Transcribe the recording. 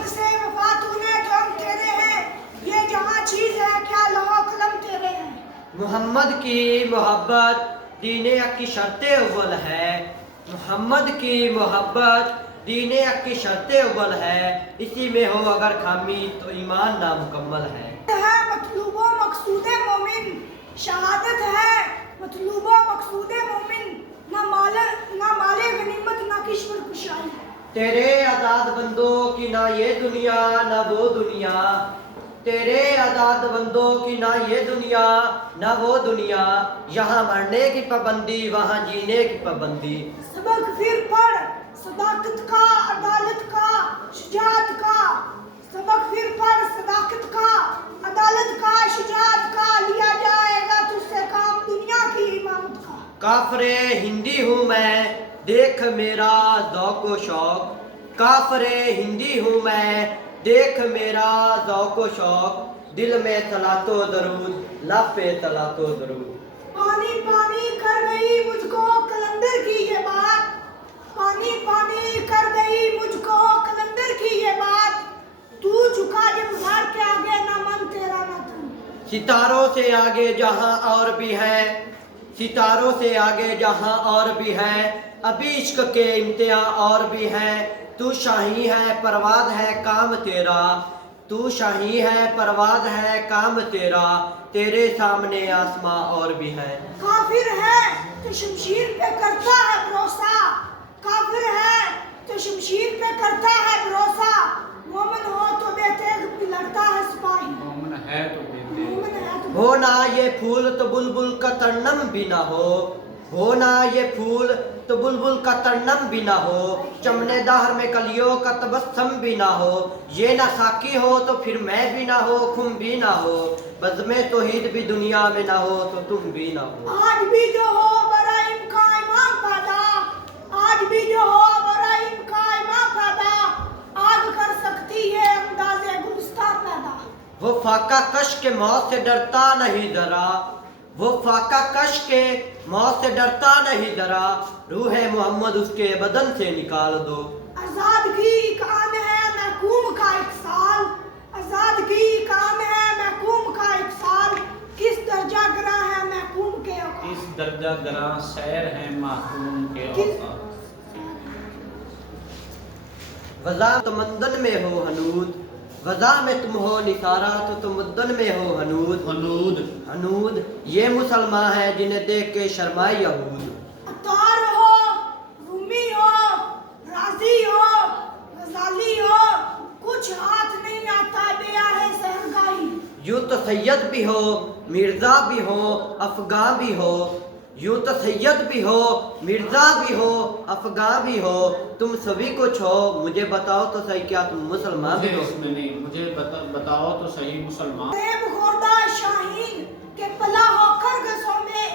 मोहम्मद से वफा तूने जो हम तेरे हैं, ये जहाँ चीज है क्या लौह कलम तेरे हैं। मोहम्मद की मोहब्बत दीने हक की शर्त अव्वल है। मोहम्मद की मोहब्बत दीने हक की शर्त अव्वल है। इसी में हो अगर खामी तो ईमान नामुकम्मल है। मतलूबो मकसूदे मोमिन, शहादत है मतलूबो मकसूदे मोमिन, ना माले गनीमत ना किश्वर कुशाई। तेरे आजाद बंदों की ना ये दुनिया ना वो दुनिया, तेरे आजाद बंदों की ना ये दुनिया ना वो दुनिया, यहाँ मरने की पाबंदी वहाँ जीने की पाबंदी। सबक फिर पढ़ सदाकत का, अदालत का, शुजात का। सबक फिर पढ़ सदाकत का, अदालत का, शुजात का। लिया जाएगा तुझसे काम दुनिया की इमामत का। काफरे हिंदी हूँ मैं देख मेरा ज़ौक़-ओ शौक़, काफरे हिंदी हूँ मैं देख मेरा ज़ौक़-ओ शौक़, दिल में तलातो दरूद लब पे तलातो दरूद। पानी पानी कर गई मुझको कलंदर की ये बात, पानी पानी कर गई मुझको कलंदर की ये बात। तू झुका जब घर के आगे ना मन तेरा ना तू। सितारों से आगे जहां और भी है, सितारों से आगे जहां और भी है, अभी इश्क के इम्तिहान और भी है। तू शाही है परवाज़ है काम तेरा, तू शाही है परवाज़ है काम तेरा, तेरे सामने आसमां और भी है। काफिर है तो शमशीर पे करता है भरोसा, काफिर है तो शमशीर पे करता है भरोसा। मोमिन हो तो बेतेग भी लड़ता है सिपाही, मोमिन है तो बेतेग। मोमिन है तो हो ना ये फूल तो बुलबुल का तरनम भी ना हो ना ये फूल तो बुलबुल का तरनम भी ना हो, चमने दहर में कलियों का तबस्सम भी ना हो। ये ना साकी हो तो फिर मैं भी ना हो, खुम भी ना हो, बज़्मे तौहीद भी दुनिया में ना हो तो तुम भी ना हो। आज भी जो हो बड़ा इनका इमाम पैदा, आज भी जो हो बड़ा इनका इमाम पैदा। आग कर सकती है अंदाज़े गुलिस्तान पैदा। वो फाका कश के मौत से डरता नहीं जरा, वो फाका कश के मौत से डरता नहीं जरा, रूह मोहम्मद उसके बदन से निकाल दो। आजादगी कान है महकूम का एक साल, आजादगी कान है महकूम का एक साल। किस दर्जा गिरा है महकूम के औकात, इस दर्जा गरा सैर है मासूम के औकात। वज़ा तमद्दन में हो हनूद, वज़ा में तुम हो निसारा तो तमद्दन में हो हनूद। हनूद हनूद ये मुसलमान है जिन्हें देख के शर्माए यहूद। अतार हो रूमी हो राजी हो गजाली हो, कुछ हाथ नहीं आता दिया है सहरगाही। यूँ तो सैयद भी हो मिर्ज़ा भी हो अफ़गान भी हो, यूँ तो सैयद भी हो मिर्ज़ा भी हो अफ़गान भी हो, तुम सभी कुछ हो मुझे बताओ तो सही क्या तुम मुसलमान भी हो। इसमें नहीं, मुझे बताओ तो सही मुसलमान। खुर्दा शाहीन के पला होकर गसों में,